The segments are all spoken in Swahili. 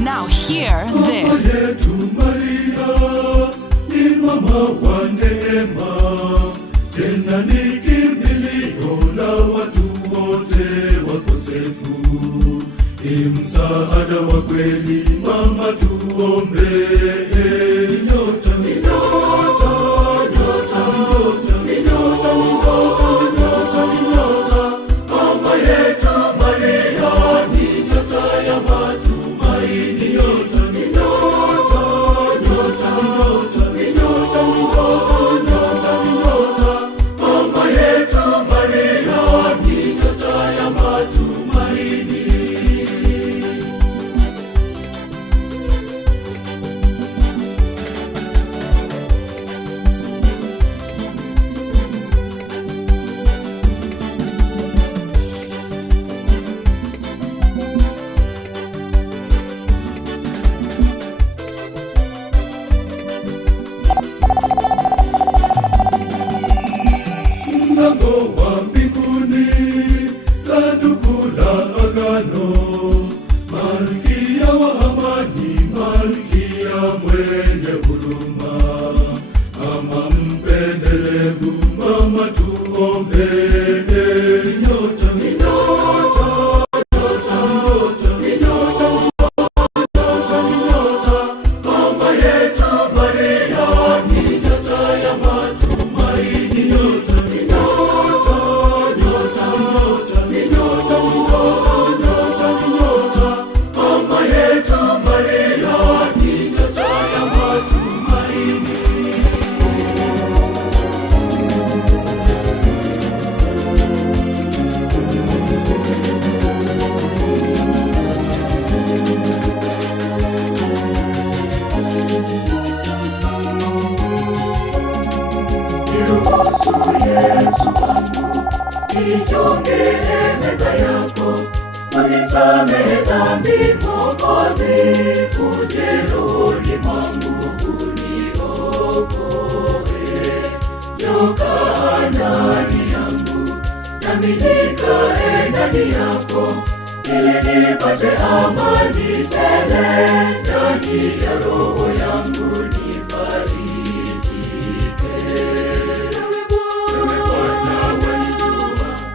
Now hear this. Mama yetu Maria ni mama wa neema, tena ni kimbilio la watu wote wakosefu. Msaada wa kweli mama, tuombe. Nyota, nyota, nyota, nyota, nyota, nyota, mama yetu Maria ni nyota ya matumaini. Nyota, nyota, nyota, nyota, nyota, nyota, mama yetu Maria ni nyota ya matumaini. Mlango wa mbinguni, sanduku la agano, malkia wa amani, malkia mwenye huruma, mama mpendelevu, mama tuombe. Nyota, nyota, nyota, nyota, nyota, nyota, mama yetu Maria ni nyota ya matumaini. Nyota, mama yetu Maria ni nyota ya matumaini. Niruhusu Yesu wangu nijongee meza yako, unisamehe dhambi Mwokozi, uje rohoni mwangu uniokoe. Nyoka ndani yangu, nami nikae ndani yako, ili nipate amani tele ndani ya roho yangu, nifarijike. Wewe Bwana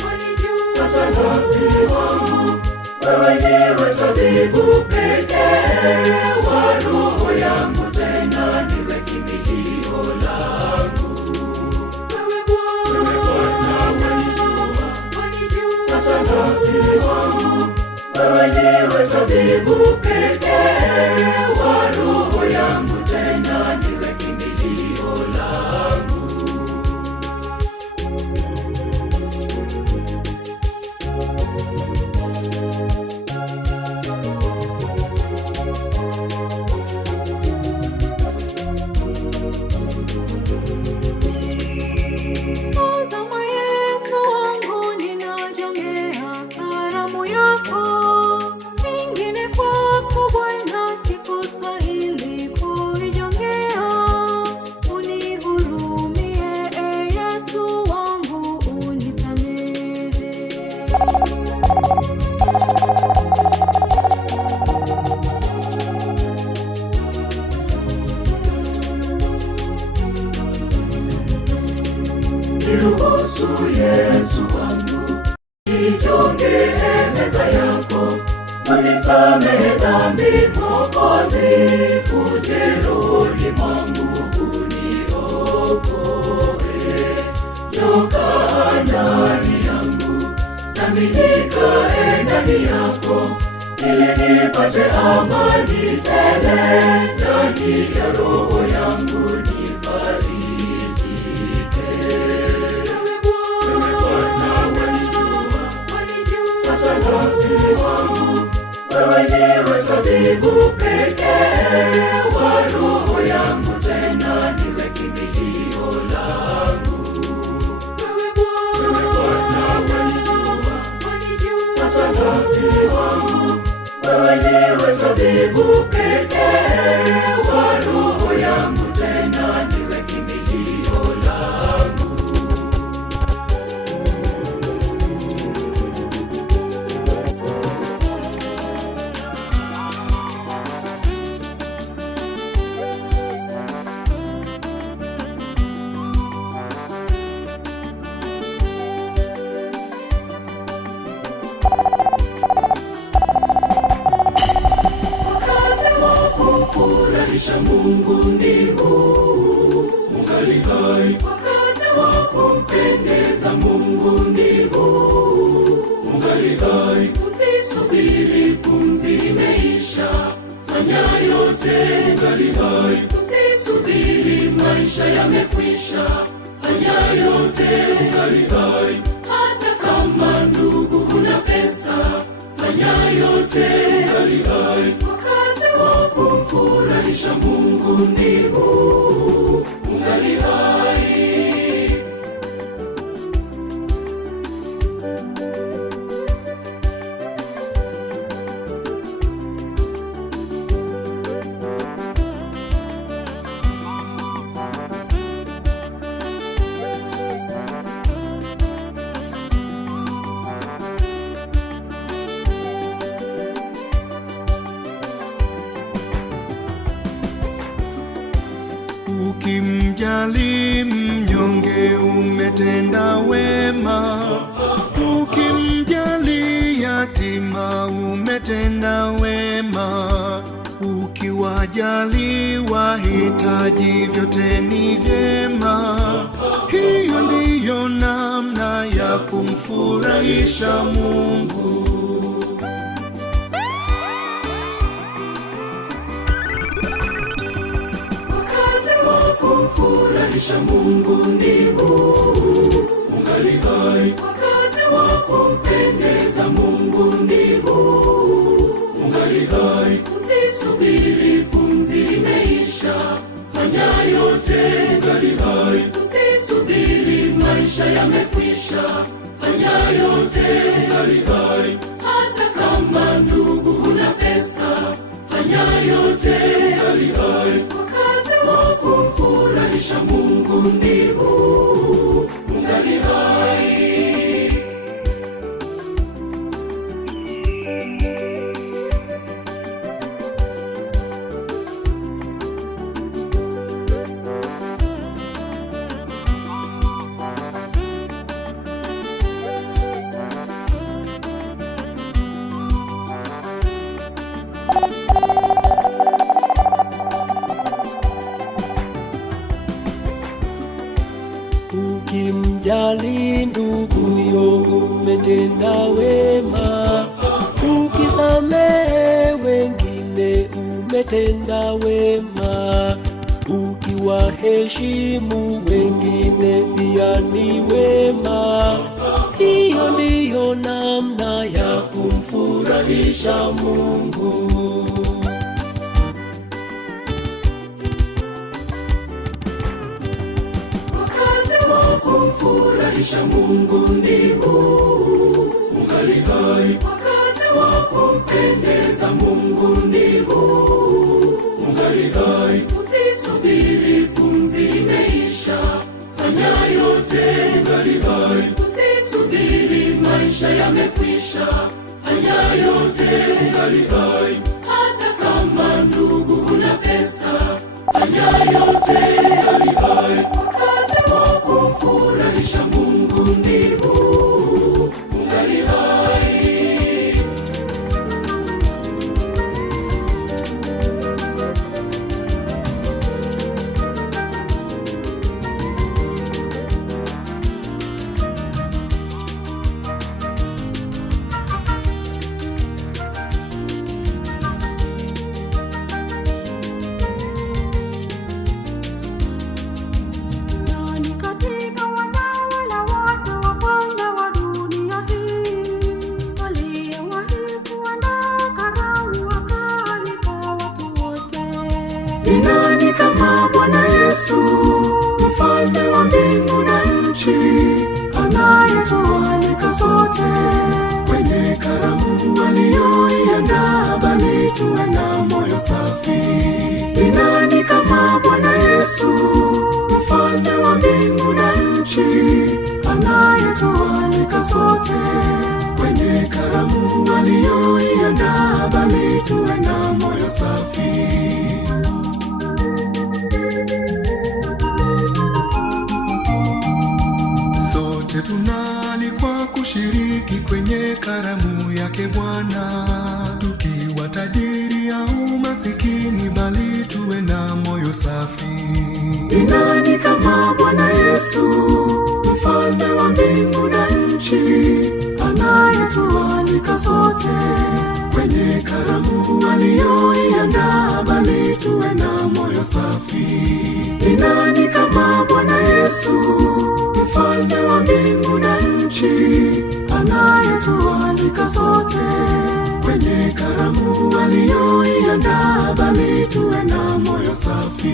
wanijua nafsi wangu, wewe ndiwe tabibu pekee wa roho yangu, tena ndiwe kimbilio langu. Wewe Bwana wanijua nafsi wangu, wewe ndiwe tabibu pekee wa roho yangu, tena ndiwe kimbilio langu. Tazama Yesu wangu, ninajongea karamu yako, ingine kwako Bwana sikustahili kuijongea. Unihurumie Yesu wangu, unisamehe. Niruhusu Yesu wangu nijongee meza yako, unisamehe dhambi Mwokozi, uje rohoni mwangu uniokoe. Nyoka ndani yangu, nami nikae ndani yako, ili nipate amani tele ndani ya roho yangu, nifarijike. Wewe Bwana wanijua nafsi wangu, wewe ndiwe tabibu pekee wa roho yangu, tena ndiwe kimbilio langu. Wewe Bwana wanijua nafsi wangu, wewe ndiwe tabibu pekee wa roho yangu, tena ndiwe kimbilio langu. kumfurahisha Mungu ni huu, ungali hai. Wakati wa kumpendeza Mungu ni huu, ungali hai. Usisubiri pumzi imeisha, fanya yote ungali hai. Usisubiri maisha yamekwisha, fanya yote ungali hai. Hata kama ndugu huna pesa, fanya yote ungali hai. Wakati wa kumfurahisha Mungu ni huu, ungali hai. Ukimjali mnyonge umetenda wema, ukimjali yatima umetenda wema, ukiwajali wahitaji vyote ni vyema. Hiyo ndiyo namna ya kumfurahisha Mungu. Kumfurahisha Mungu ni huu, ungali hai. Wakati wa kumpendeza Mungu ni huu, ungali hai. Usisubiri pumzi imeisha, fanya yote ungali hai. Usisubiri maisha yamekwisha, fanya yote ungali hai. Hata kama ndugu huna pesa, fanya yote ungali hai. Wakati wa kumfurahisha Mungu ni huu, ungali hai. Ukimjali nduguyo umetenda wema, ukisamehe wengine umetenda wema, ukiwaheshimu wengine pia ni wema. Hiyo ndiyo namna ya kumfurahisha Mungu. Kumfurahisha Mungu ni huu, ungali hai. Wakati wa kumpendeza Mungu ni huu, ungali hai. Usisubiri pumzi imeisha, fanya yote ungali hai. Usisubiri maisha yamekwisha, fanya yote ungali hai. Hata kama ndugu huna pesa, fanya yote ungali hai. Wakati wa kumfurahisha Mungu ni huu, ungali hai. Ni nani kama Bwana Yesu, mfalme wa mbingu na nchi, anayetualika sote kwenye karamu aliyoiandaa, bali tuwe na moyo safi. Ni nani kama Bwana Yesu, mfalme wa mbingu na nchi, anayetualika sote kwenye karamu aliyoiandaa, bali tuwe na moyo safi. Tunaalikwa kushiriki kwenye karamu yake Bwana, tukiwa tajiri au masikini, bali tuwe na moyo safi. Ni nani kama Bwana Yesu, mfalme wa mbingu na nchi, anayetualika sote kwenye karamu aliyoiandaa, bali tuwe na moyo safi. Ni nani kama Bwana Yesu, mfalme wa mbingu na nchi, anayetualika sote kwenye karamu aliyoiandaa, bali tuwe na moyo safi.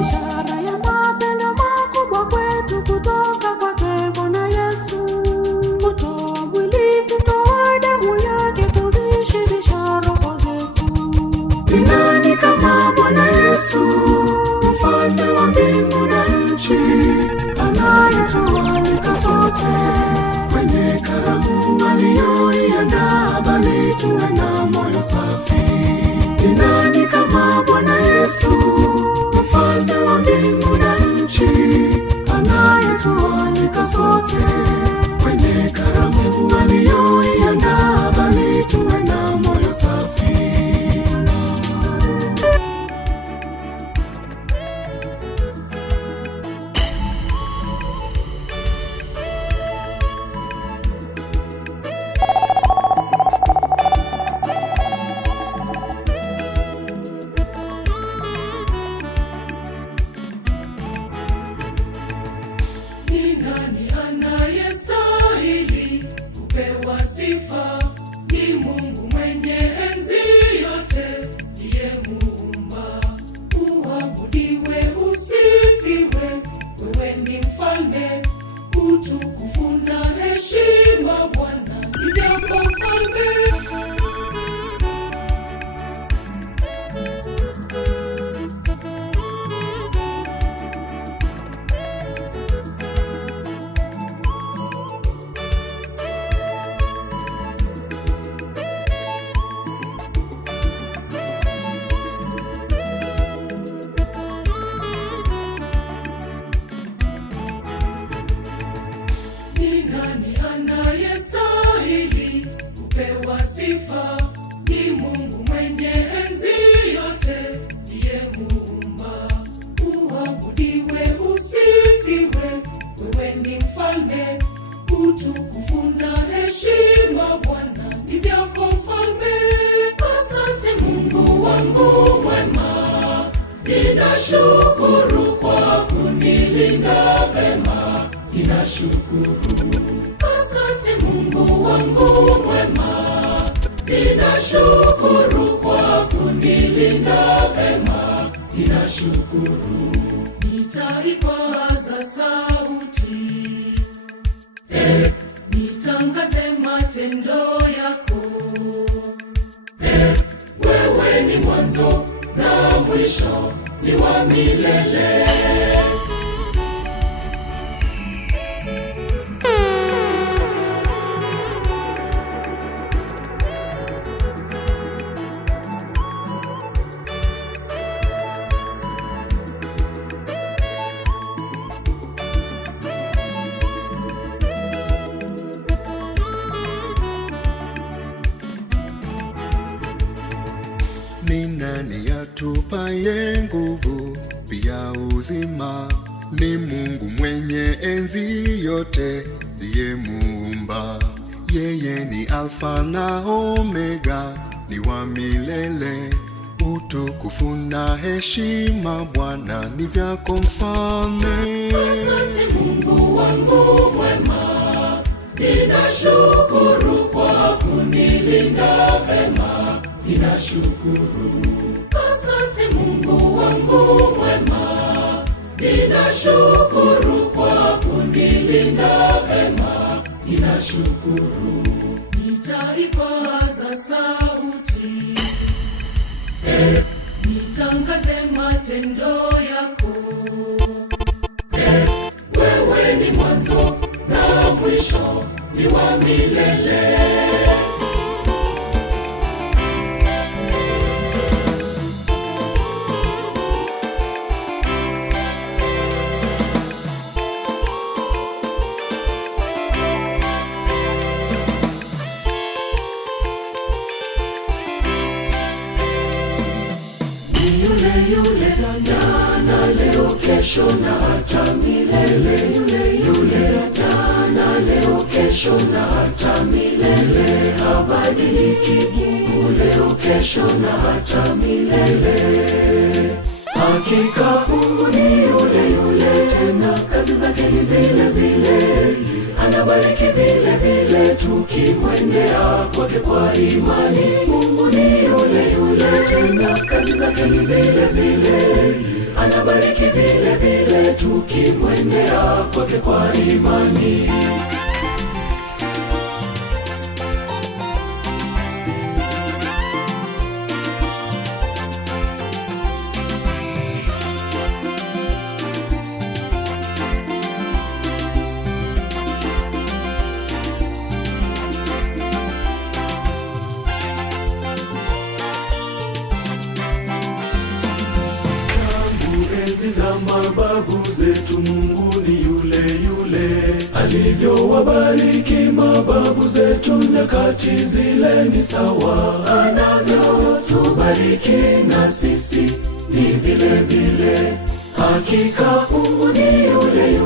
Ishara ya mapendo makubwa kwetu kutoka kwake Bwana Yesu, kutoa mwili, kutoa damu yake kuzishibisha roho zetu. Ni nani kama Bwana Yesu, mfalme wa mbingu na nchi, anayetualika sote kwenye karamu aliyoiandaa, bali tuwe na moyo safi. Ni nani kama Bwana Yesu, mfalme wa mbingu na nchi, anayetualika sote kwenye karamu aliyoiandaa, bali tuwe na moyo safi. Ni nani anayestahili kupewa sifa? Ni Mungu mwenye enzi yote, ndiye Muumba. Uabudiwe, usifiwe, wewe ni mfalme. Utukufu na heshima Bwana ni vyako mfalme. Ni nani anayestahili kupewa sifa? Ni Mungu mwenye enzi yote, ndiye Muumba. Uabudiwe, usifiwe, wewe ni mfalme. Utukufu na heshima Bwana ni vyako mfalme. Asante Mungu wangu mwema, ninashukuru kwa kunilinda vema. Ninashukuru. Asante Mungu wangu mwema, ninashukuru kwa kunilinda vema. Ninashukuru. Nitaipaza sauti, nitangaze matendo yako. Wewe ni mwanzo na mwisho, ni wa milele. Ni nani atupaye nguvu pia uzima? Ni Mungu mwenye enzi yote, ndiye Muumba. Yeye ni Alfa na Omega, ni wa milele. Utukufu na heshima Bwana ni vyako mfalme. Asante Mungu wangu mwema, ninashukuru kwa kunilinda vema. Ninashukuru. Asante Mungu wangu mwema, ninashukuru kwa kunilinda vema. Ninashukuru. Nitaipaza sauti, nitangaze matendo yako. Wewe ni mwanzo na mwisho, ni wa milele. kesho na hata milele. Yule jana, leo, kesho na hata milele. Habadiliki Mungu, leo, kesho na hata milele. Hakika Mungu ni yule, tena kazi zake ni zile zile. Anabariki vile vile tukimwendea kwake kwa imani. Mungu ni yule, tena kazi zake ni zile zile. Anabariki vile vile tukimwendea kwake kwa imani. Enzi za mababu zetu, Mungu ni yule, alivyowabariki mababu zetu nyakati zile ni sawa. Anavyotubariki na sisi ni vile vile. Hakika Mungu ni yule,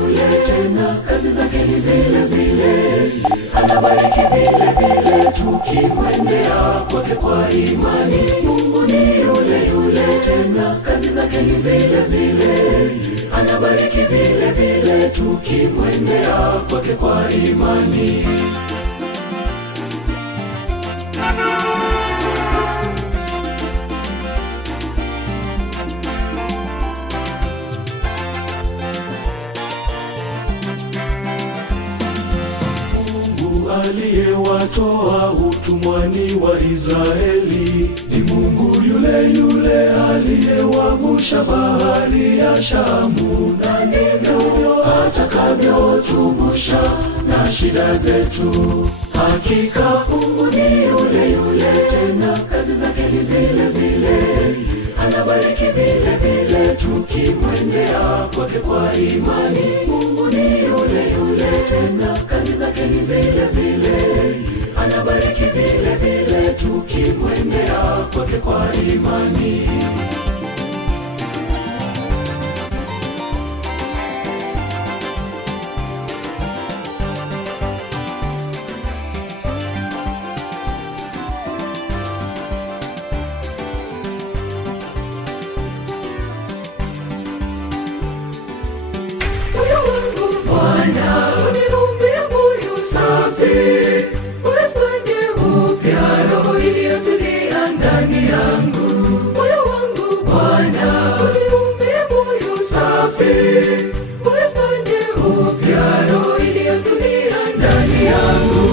tena kazi zake ni zile zile. Anabariki vile vile tukimwendea kwake kwa imani. Mungu ni yule, tena kazi zake ni zile zile. Anabariki vile vile tukimwendea kwake kwa imani. Aliyewatoa utumwani wa Israeli ni Mungu yule aliyewavusha bahari ya Shamu, na ndivyo atakavyotuvusha na shida zetu. Hakika Mungu ni yule, tena kazi zake ni zile zile. Anabariki vile vile tukimwendea kwake kwa imani. Mungu ni yule, tena kazi zake ni zile zile. Anabariki vile vile tukimwendea kwake kwa imani. Bwana, uniumbie moyo safi, uifanye upya roho iliyotulia ndani yangu. Moyo wangu Bwana, uniumbie moyo safi, uifanye upya roho iliyotulia ndani yangu.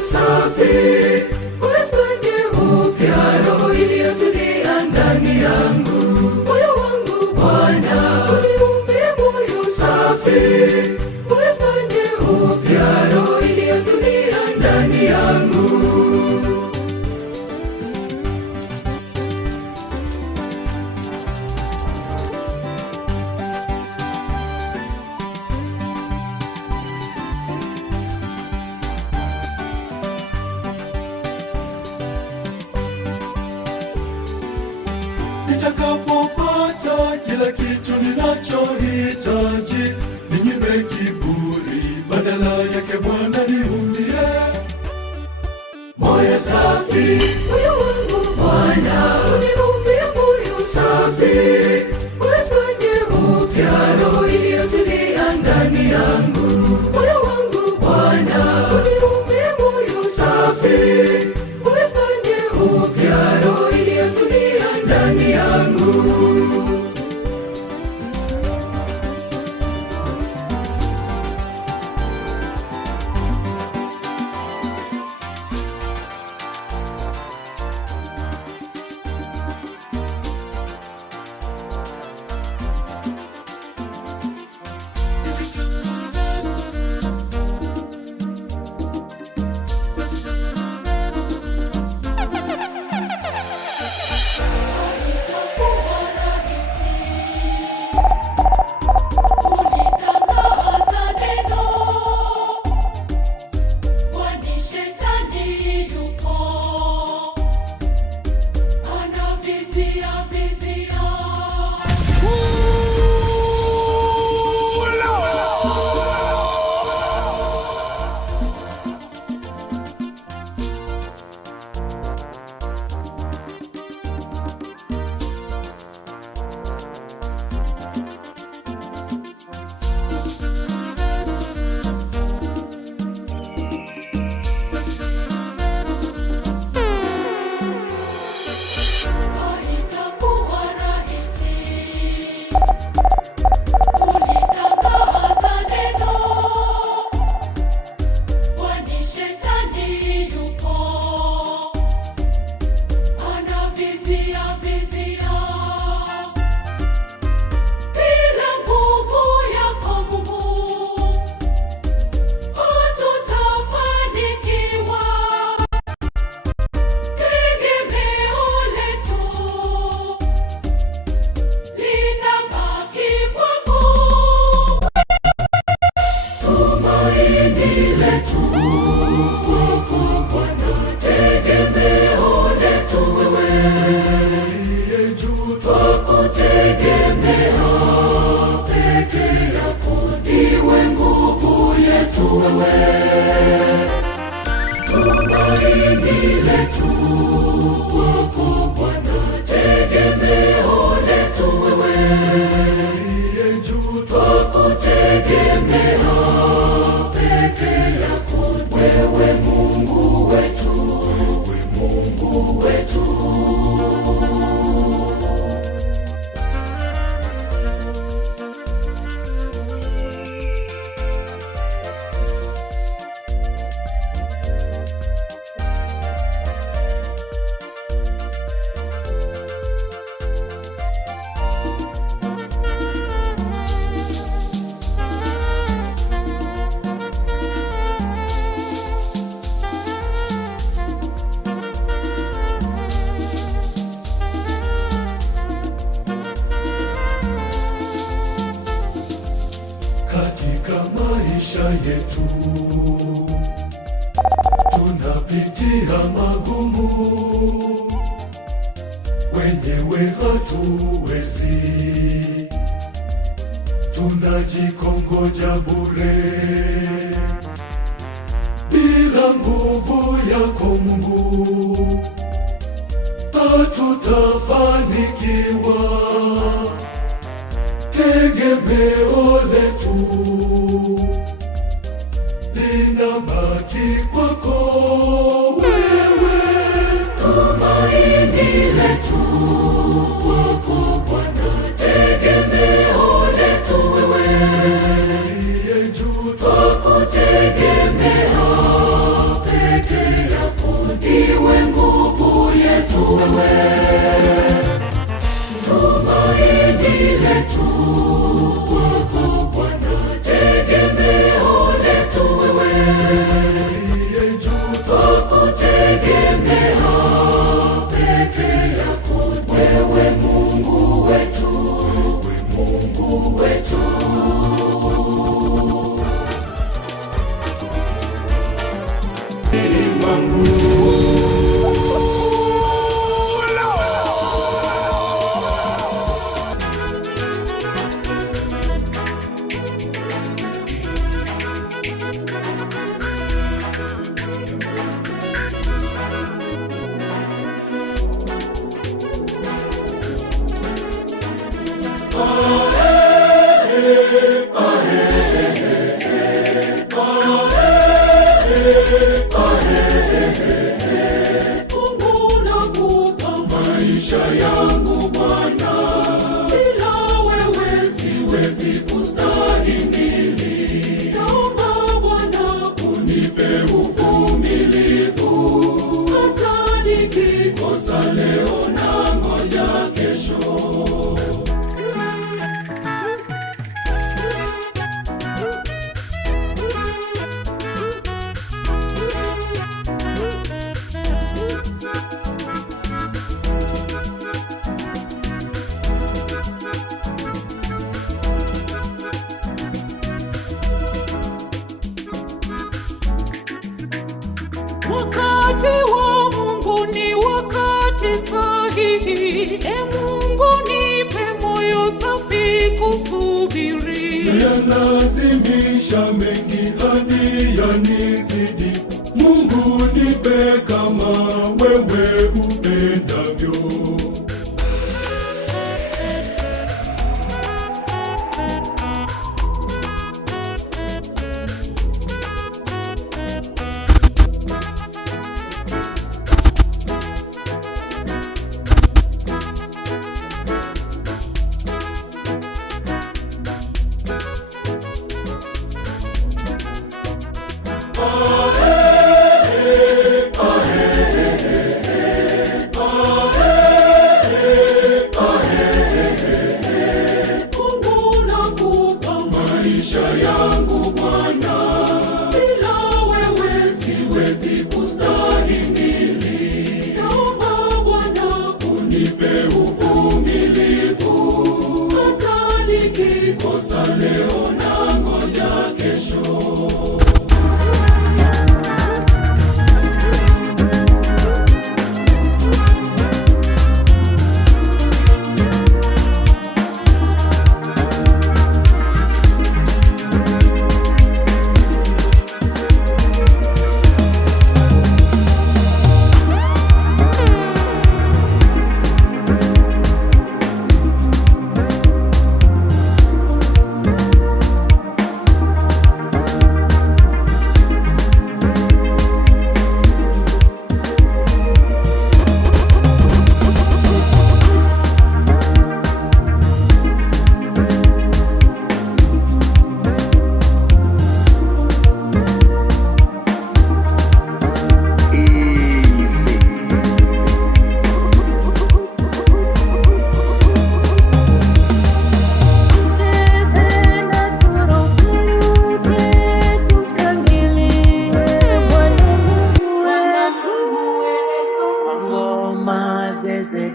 Safi, uifanye upya roho iliyotulia ndani yangu. Moyo wangu Bwana, uniumbie moyo safi, uifanye upya roho iliyotulia ndani yangu. Nitakapopata kila kitu ninachohitaji, ninyime kiburi, badala yake Bwana niumbie moyo safi. Moyo wangu Bwana, uniumbie moyo safi, uifanye upya roho iliyotulia ndani yangu. Moyo wangu Bwana, uniumbie moyo safi, uifanye upya roho iliyotulia ndani yangu. wewe, tumaini letu kwako Bwana, tegemeo letu wewe, twakutegemea peke yako, wewe Mungu wetu, wewe Mungu wetu. Katika maisha yetu tunapitia magumu, wenyewe hatuwezi, tunajikongoja bure. Bila nguvu yako Mungu hatutafanikiwa. Tegemeo letu linabaki kwako wewe, tumaini letu kwako Bwana, tegemeo letu wewe, twakutegemea peke yako, ndiwe nguvu yetu wewe, tumaini letu kwako Bwana, tegemeo letu wewe, twakutegemea peke yako, wewe Mungu wetu, wewe Mungu wetu. Maisha yangu Bwana, bila wewe siwezi kustahimili. Naomba Bwana unipe uvumilivu, hata nikikosa leo na ngoja kesho. Wakati wa Mungu ni wakati sahihi. E Mungu, nipe moyo safi kusubiri. Yanalazimisha mengi hadi yanizidi. Mungu, nipe kama wewe upendavyo.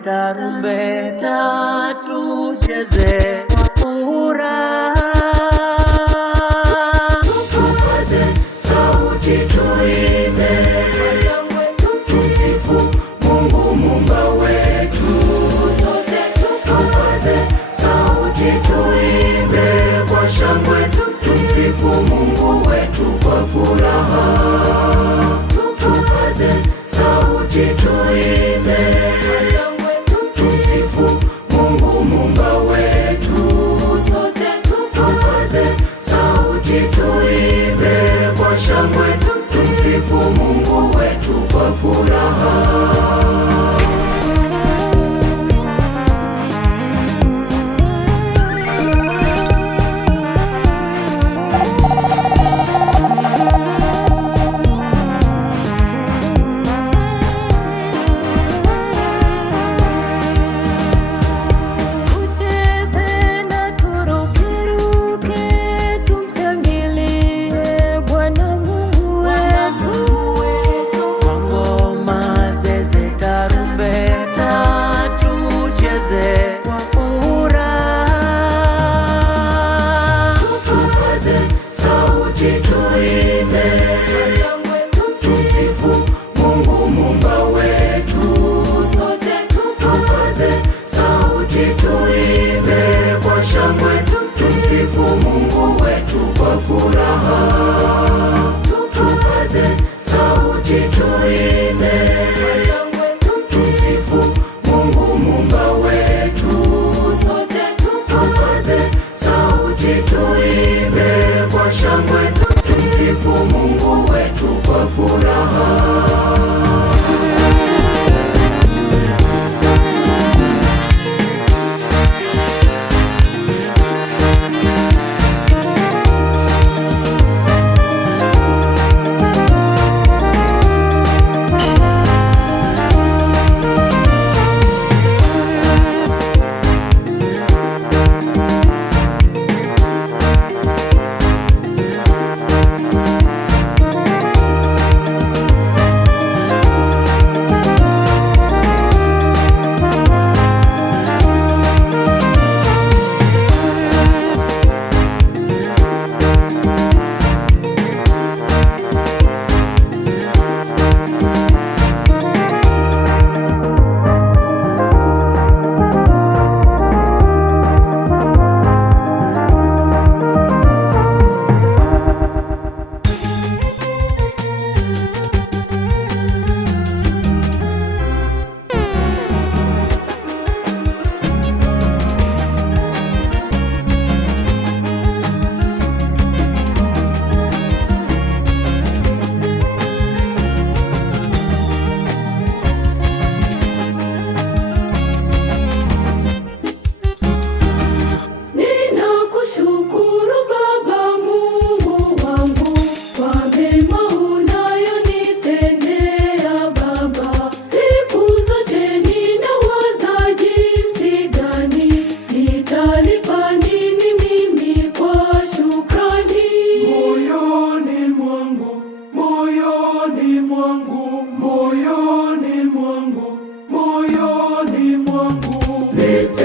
tarumbeta, tucheze kwa furaha. Tupaze sauti tuimbe, tumsifu Mungu Muumba wetu. Tupaze sauti tuimbe kwa shangwe, tumsifu Mungu wetu kwa furaha. Tupaze sauti tuimbe, tumsifu Mungu Muumba wetu. Tupaze sauti tuimbe kwa shangwe, tumsifu Mungu wetu kwa furaha. Kwa furaha. Tupaze sauti tuimbe, tumsifu Mungu Muumba wetu. Tupaze sauti tuimbe kwa shangwe, tumsifu Mungu wetu kwa furaha. Tupaze sauti tuimbe, tumsifu Mungu Muumba wetu. Tupaze sauti tuimbe kwa shangwe, tumsifu Mungu wetu kwa furaha.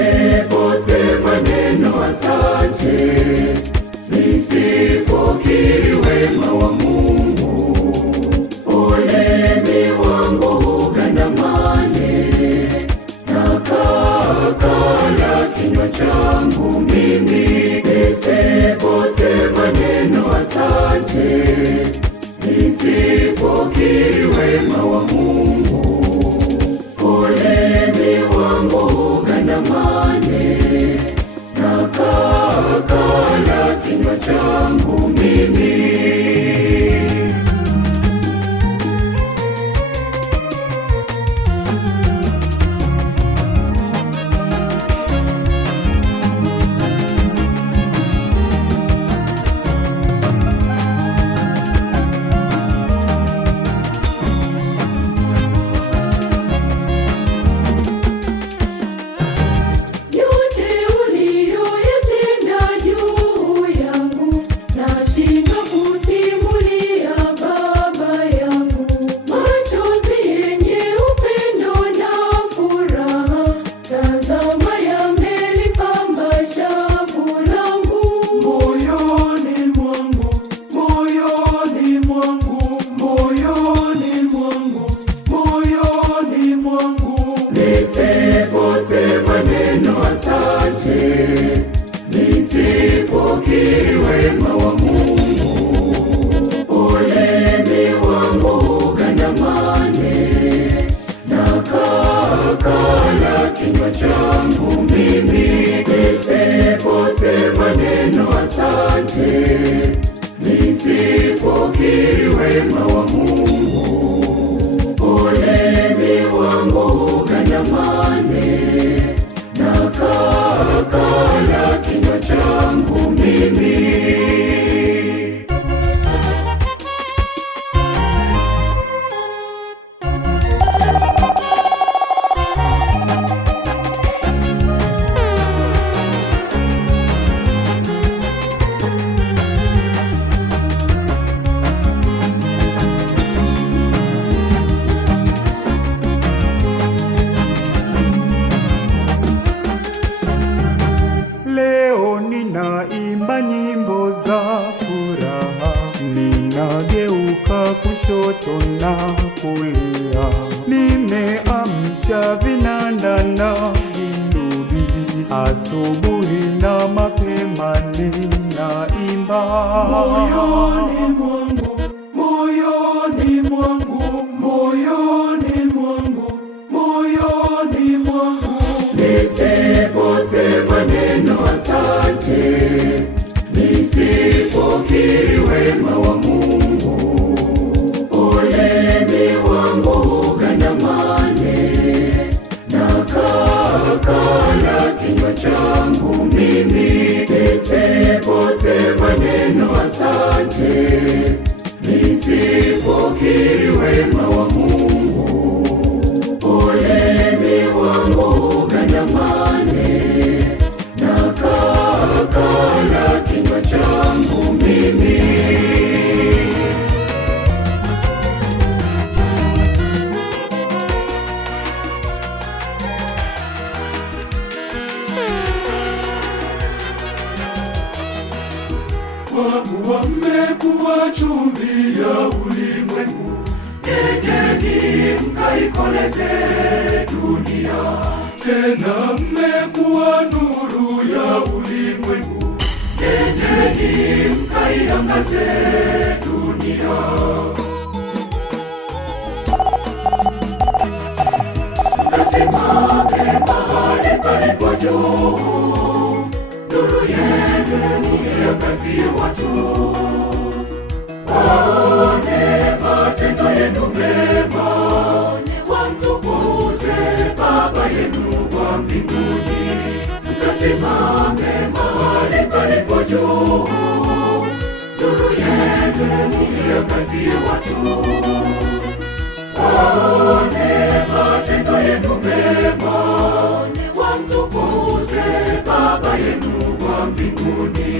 Nisiposema neno asante, nisipokiri wema wa Mungu, ulimi wangu ugandamane na kakala kinywa changu mimi. Nisiposema neno asante, nisipokiri wema wa Mungu, ulimi wangu ugandamane na kakala kinywa changu mimi. Yote uliyoyatenda juu yangu, nashindwa kushoto na kulia, nimeamsha vinanda na vinubi, asubuhi na mapema ninaimba. Moyoni mwangu, moyoni mwangu, moyoni mwangu, moyoni mwangu, nisiposema neno asante, nisipokiri wema wa Mungu, ulimi wangu ugandamane na kakala kinywa changu mimi, nisiposema neno asante, nisipokiri wema wa Mungu, ulimi wangu ugandamane na kakala kinywa changu mimi. Kwa kuwa mmekuwa chumvi ya ulimwengu, Nendeni mkaikoleze dunia, tena mmekuwa nuru ya ulimwengu. nendeni mkaiangaze dunia. Mkasimame mahali palipo juu, nuru yenu iangazie watu, waone matendo yenu mema, wamtukuze Baba yenu wa mbinguni. Mkasimame mahali palipo juu, nuru yenu iangazie watu, waone matendo yenu mema, wamtukuze Baba yenu wa mbinguni.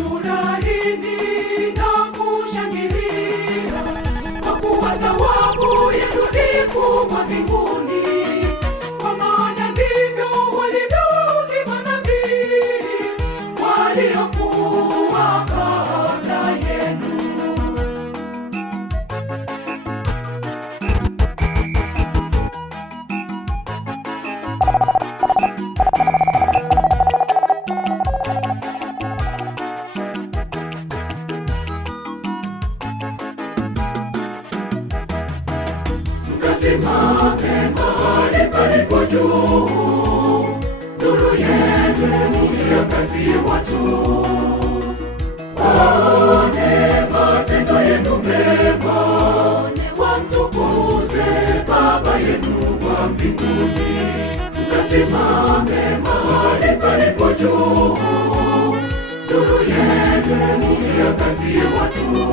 Furahini na kushangilia, kwa kuwa thawabu yenu ni kubwa mbinguni, kwa maana ndivyo walivyoudhi manabii waliokuwa kabla yenu. Mkasimame mahali palipo juu, nuru yenu iangazie watu, waone matendo yenu mema, wamtukuze Baba yenu wa mbinguni. Mkasimame mahali palipo juu, nuru yenu iangazie watu,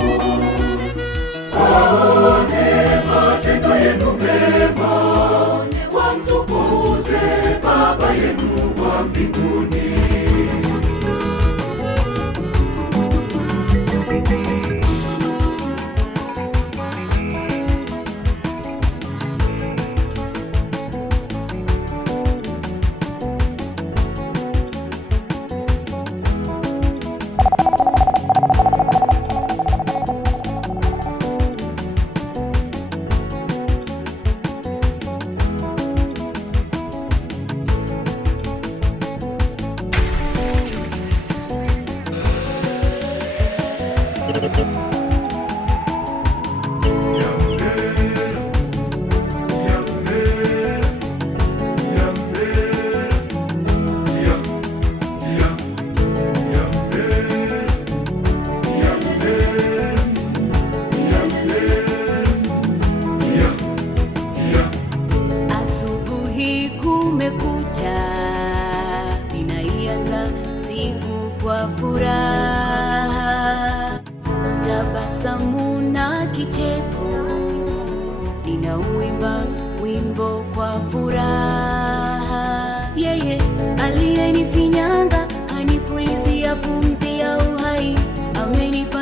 waone matendo yenu mema, wamtukuze Baba yenu wa mbinguni. Asubuhi kumekucha, ninaianza siku kwa furaha, tabasamu na kicheko, ninauimba wimbo kwa furaha. Yeye aliyenifinyanga anipulizia pumzi ya uhai, amenipa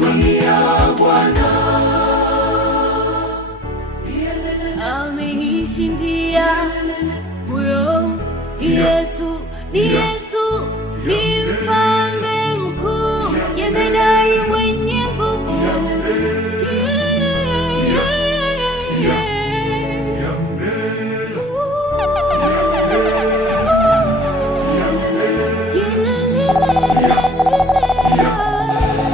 simamia Bwana. Amenishindia huyo Yesu, ni Yesu, ni mfalme mkuu, jemedari mwenye nguvu.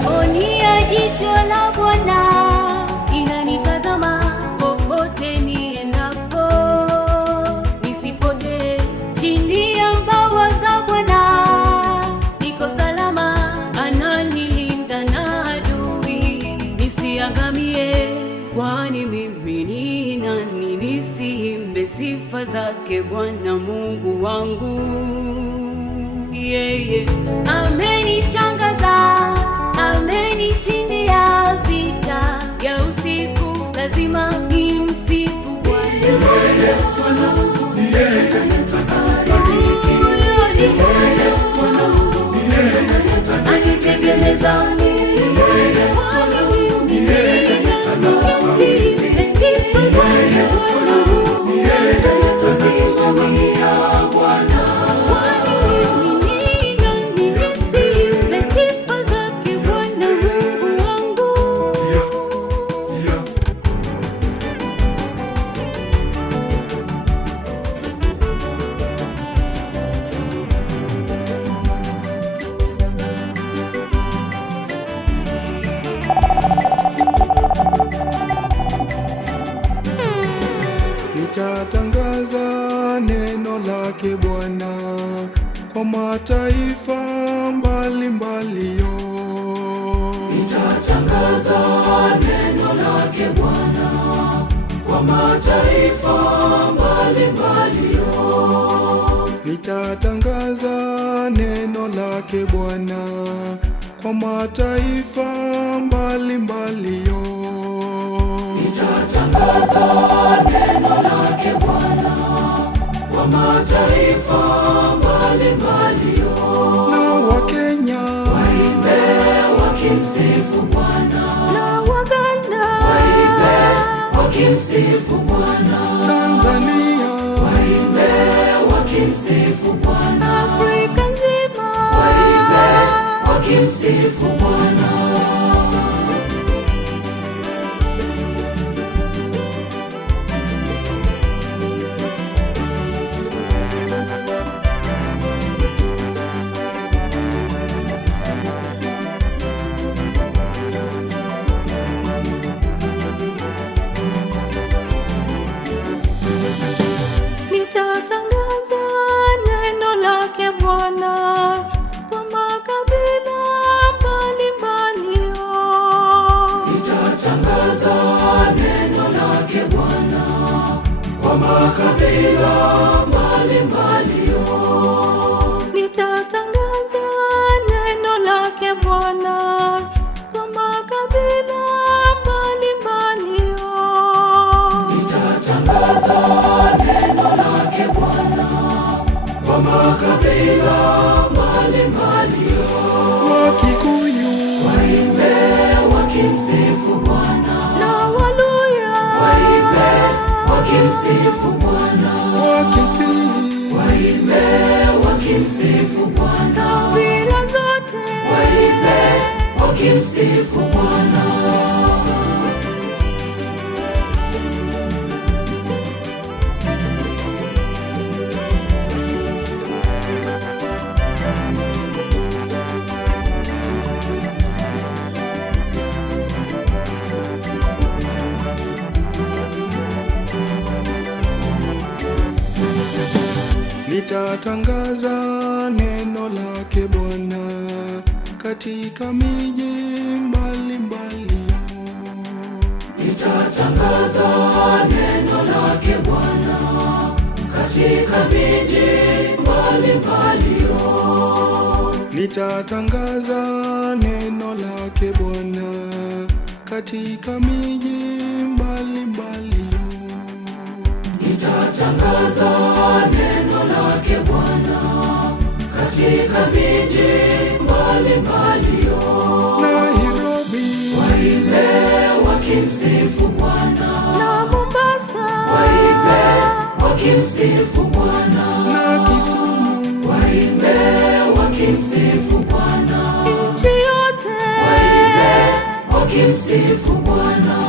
Oni ya jicho la Bwana inanitazama popote niendapo, nisipotee chini ya mbawa za Bwana. Niko salama, ananilinda na adui, nisiangamie. Kwani mimi ni nani nisiimbe sifa zake Bwana Mungu wangu? Yeye amenishangaza, amenishindia vita ya usiku, lazima nimsifu Bwana. Anitegemeza Nitatangaza neno lake Bwana kwa mataifa mbalimbali yo. Nitatangaza neno lake Bwana kwa mataifa mbalimbali yo. Nitatangaza neno lake Bwana kwa mataifa mbalimbali yo. Nitatangaza neno lake Bwana kwa mataifa mbalimbali yo. Na Wakenya waimbe wakimsifu Bwana, na Waganda waimbe wakimsifu Bwana, Tanzania waimbe wakimsifu Bwana, Afrika nzima waimbe wakimsifu Bwana. Nitatangaza neno lake Bwana kwa makabila mbalimbali yo. Nitatangaza neno lake Bwana kwa makabila mbalimbali yo. Nitatangaza neno lake Bwana kwa makabila mbalimbali yo. Nitatangaza neno lake Bwana kwa makabila mbalimbali yo. Wakikuyu Waimbe wakimsifu Bwana, Na Waluya waimbe wakimsifu Bwana, Wakisii waimbe wakimsifu Bwana, kabila zote waimbe wakimsifu Bwana. Nitatangaza neno lake Bwana katika miji mbalimbali yo. Nitatangaza neno lake Bwana katika miji mbalimbali yo. Nitatangaza neno lake Bwana katika miji mbalimbali yo. Nitatangaza neno lake Bwana katika miji mbalimbali yo. Nairobi wakimsifu Bwana, na Mombasa waimbe wakimsifu Bwana, na Kisumu waimbe wakimsifu Bwana, nchi yote waimbe wakimsifu Bwana.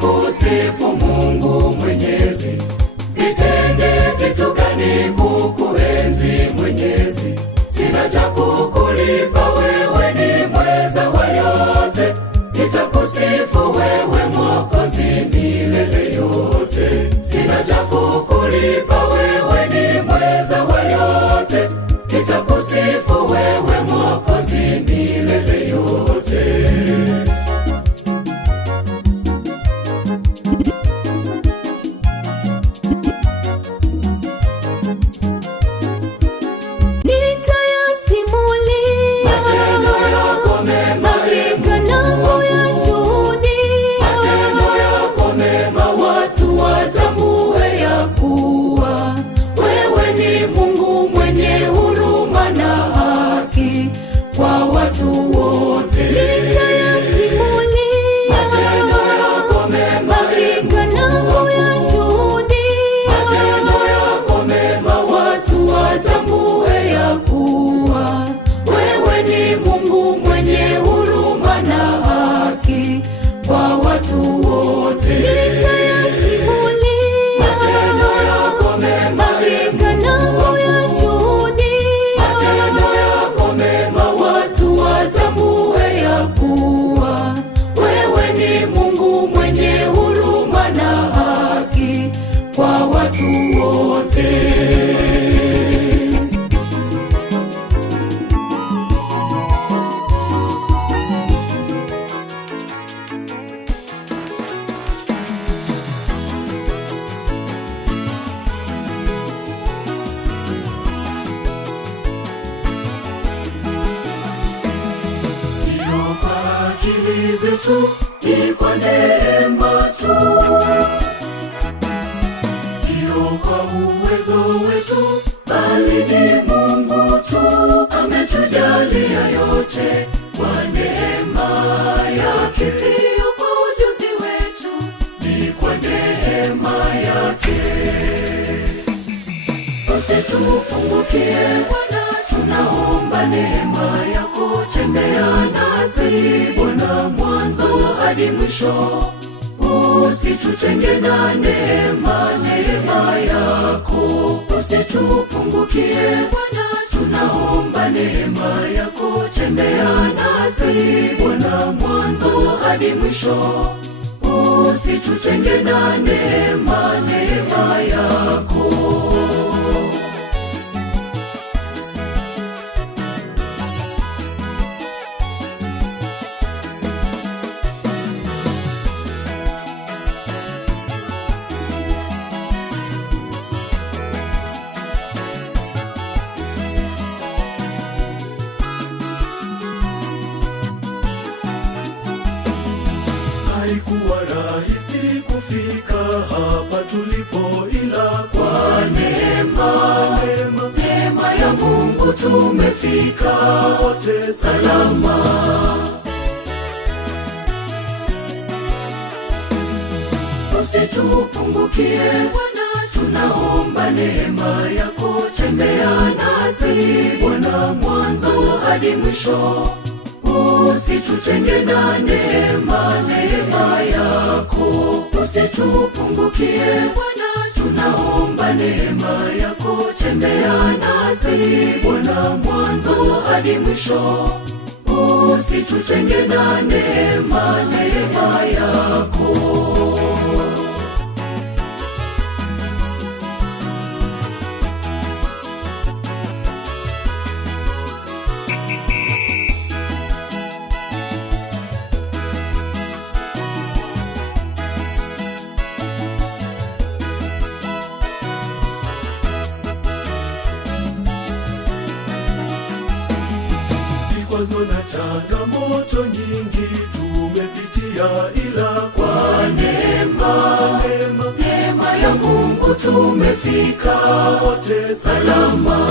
Kusifu Mungu Mwenyezi, nitende kitu gani kukuenzi Mwenyezi? Sina cha kukulipa, wewe ni mweza wa yote. Nitakusifu wewe Mwokozi milele yote. Sina cha kukulipa, wewe ni mweza wa yote. Nitakusifu wewe Mwokozi milele yote. Akili zetu ni kwa neema tu, sio kwa uwezo wetu, bali ni Mungu tu ametujalia yote kwa neema yake, sio kwa ujuzi wetu, ni kwa neema yake. Usitupungukie Bwana, tunaomba neema yako, tembea nasi Bwana mwanzo hadi mwisho. Usitutenge na neema yako, usitupungukie Bwana, tunaomba neema yako, tembea nasi Bwana mwanzo hadi mwisho. Usitutenge na neema yako. Haikuwa rahisi kufika hapa tulipo, ila kwa neema ya Mungu tumefika wote salama. Usitupungukie Bwana, tunaomba neema yako, tembea nasi Bwana mwanzo hadi mwisho. Usitutenge na neema yako, usitupungukie Bwana, tunaomba neema yako, tembea nasi Bwana mwanzo hadi mwisho. Usitutenge na neema yako. changamoto nyingi tumepitia, ila kwa neema ya Mungu tumefika wote salama.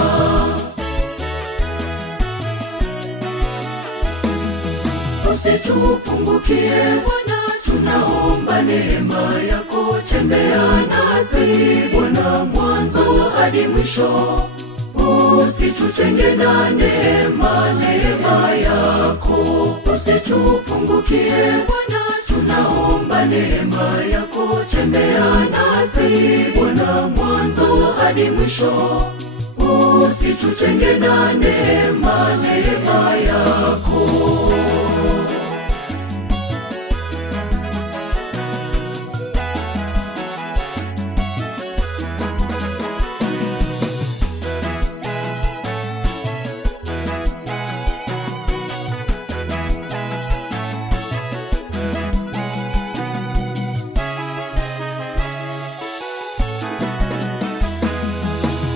Usitupungukie Bwana, tunaomba neema yako, tembea nasi Bwana mwanzo hadi mwisho. Usitutenge na neema yako, usitupungukie Bwana, tunaomba neema yako, tembea nasi Bwana mwanzo hadi mwisho. Usitutenge na neema yako.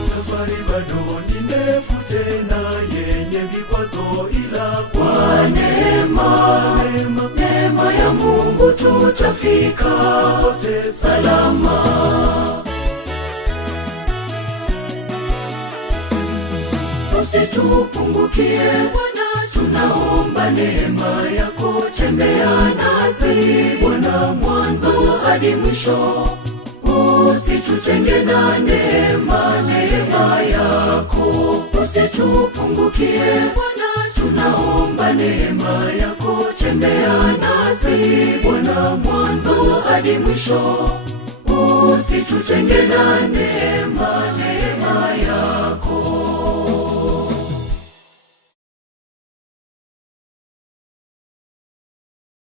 Safari bado ni ndefu tena yenye vikwazo, ila kwa neema ya Mungu tutafika wote salama. Usitupungukie Bwana, tunaomba neema yako, tembea nasi Bwana mwanzo hadi mwisho. Usitutenge na neema yako, usitupungukie Bwana, tunaomba neema yako, tembea nasi Bwana mwanzo hadi mwisho. Usitutenge na neema yako.